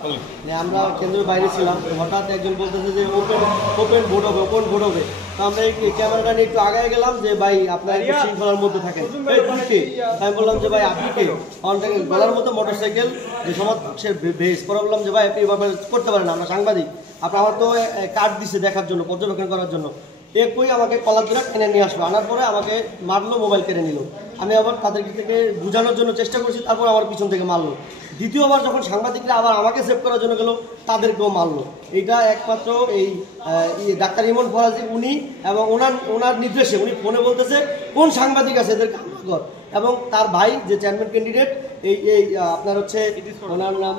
আমরা কেন্দ্রের বাইরে ছিলাম, হঠাৎ একজন বলতেছে যে ওপেন ভোট হবে। তো আমরা এই ক্যামেরাটা নিয়ে একটু আগায় গেলাম যে ভাই আপনার শৃঙ্খলার মধ্যে থাকেন। আমি বললাম যে ভাই আপনি কে? গলার মতো মোটরসাইকেল যে সমাজের বেশ পরে বললাম যে ভাই আপনি এভাবে করতে পারেন না, আমরা সাংবাদিক, আমার তো কার্ড দিছে দেখার জন্য, পর্যবেক্ষণ করার জন্য। একই আমাকে কলার ধরে টেনে নিয়ে আসলো, আনার পরে আমাকে মারলো, মোবাইল কেড়ে নিল। আমি আবার তাদেরকে থেকে বোঝানোর জন্য চেষ্টা করছি, তারপর আমার পিছন থেকে মারলো। দ্বিতীয়বার যখন সাংবাদিকরা আবার আমাকে সেভ করার জন্য গেল, তাদেরকেও মারলো। এইটা একমাত্র এই ডাক্তার ইমন ফরাজি উনি এবং ওনার নির্দেশে উনি ফোনে বলতেছে কোন সাংবাদিক আছে এদেরকে কর, এবং তার ভাই যে চেয়ারম্যান ক্যান্ডিডেট এই আপনার হচ্ছে ওনার নাম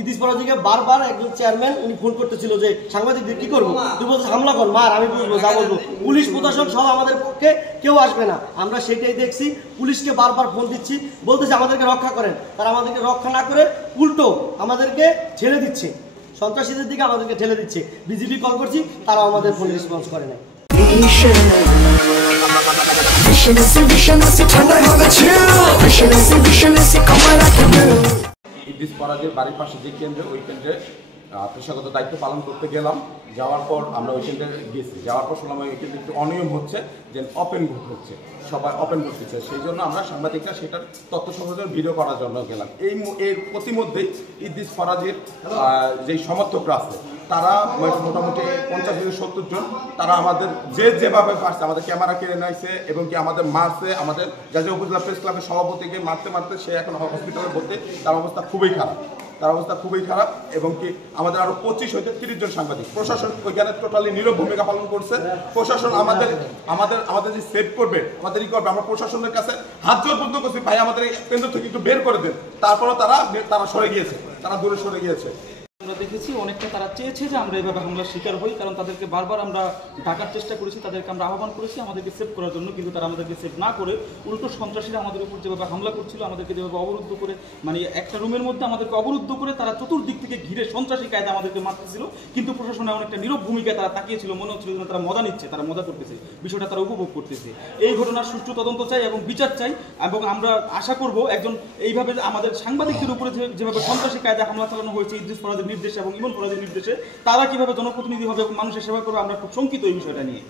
ইদ্দিস ফরাজিকে বারবার একজন চেয়ারম্যান উনি ফোন করতেছিল যে সাংবাদিকদের কি করবো, তুই বলছিস হামলা কর, মার, আমি বুঝবো, যা বলবো। পুলিশ প্রশাসন সব আমাদের পক্ষে কেউ আসবে না, আমরা সেটাই দেখছি। পুলিশকে বারবার ফোন দিচ্ছি, বলতেছে আমাদেরকে রক্ষা করেন, তারা আমাদেরকে রক্ষা না করে উল্টো আমাদেরকে ছেড়ে দিচ্ছে, সন্ত্রাসীদের দিকে আমাদেরকে ঠেলে দিচ্ছে। বিজিবি কল করছি, তারাও আমাদের ফোন রেসপন্স করে না। ইদ্দিস ফরাজের বাড়ির পাশে যে কেন্দ্রে, ওই কেন্দ্রে পেশাগত দায়িত্ব পালন করতে গেলাম। যাওয়ার পর আমরা ওই কেন্দ্রে গেছি, যাওয়ার পর শুনলাম ওই কেন্দ্রে একটু অনিয়ম হচ্ছে, যে ওপেন ভোট হচ্ছে, সবাই ওপেন ভোট দিচ্ছে। সেই জন্য আমরা সাংবাদিকরা সেটার তথ্য সংগ্রহের ভিডিও করার জন্য গেলাম। এর প্রতিমধ্যেই ইদ্দিস ফরাজের যেই সমর্থকরা আছে তারা মোটামুটি 50 থেকে 70 জন, তারা আমাদের যেভাবে পারছে আমাদের ক্যামেরা কেড়ে নিয়েছে এবং কি আমাদের মারছে। আমাদের জাতীয় উপজেলা প্রেস ক্লাবের সভাপতিকে মারতে সে এখন হসপিটালে ভর্তি। তার অবস্থা খুবই খারাপ এবং কি আমাদের আরো 25 হইতে 30 জন সাংবাদিক। প্রশাসন ওইখানে টোটালি নীরব ভূমিকা পালন করছে। প্রশাসন আমাদের যে সেভ করবে, আমাদের করবে, আমরা প্রশাসনের কাছে হাত জোর বন্ধ করছি, ভাই আমাদের কেন্দ্র থেকে একটু বের করে দেন। তারপরে তারা সরে গিয়েছে, তারা দূরে সরে গিয়েছে। আমরা দেখেছি অনেকটা তারা চেয়েছে যে আমরা এভাবে হামলার শিকার হই, কারণ তাদেরকে বারবার আমরা ডাকার চেষ্টা করেছি, তাদেরকে আমরা আহ্বান করেছি আমাদেরকে সেভ করার জন্য, কিন্তু তারা আমাদেরকে সেভ না করে উল্টো সন্ত্রাসীরা আমাদের উপর যেভাবে হামলা করছিল, আমাদেরকে যেভাবে অবরুদ্ধ করে, মানে একটা রুমের মধ্যে আমাদেরকে অবরুদ্ধ করে তারা চতুর্দিক থেকে ঘিরে সন্ত্রাসী কায়দা আমাদেরকে মারতেছিল। কিন্তু প্রশাসনে অনেকটা নীরব ভূমিকায় তারা তাকিয়েছিল, মনে হচ্ছিল যেন তারা মজা নিচ্ছে, তারা মজা করতেছে, বিষয়টা তারা উপভোগ করতেছে। এই ঘটনার সুষ্ঠু তদন্ত চাই এবং বিচার চাই, এবং আমরা আশা করব একজন এইভাবে আমাদের সাংবাদিকদের উপরে যেভাবে সন্ত্রাসী কায়দা হামলা চালানো হয়েছে ইদ্রিস ফরাজের নির্দেশে এবং ইমন ফরাজের নির্দেশে, তারা কিভাবে জনপ্রতিনিধি হবে এবং মানুষের সেবা করবে, আমরা খুব শঙ্কিত এই বিষয়টা নিয়ে।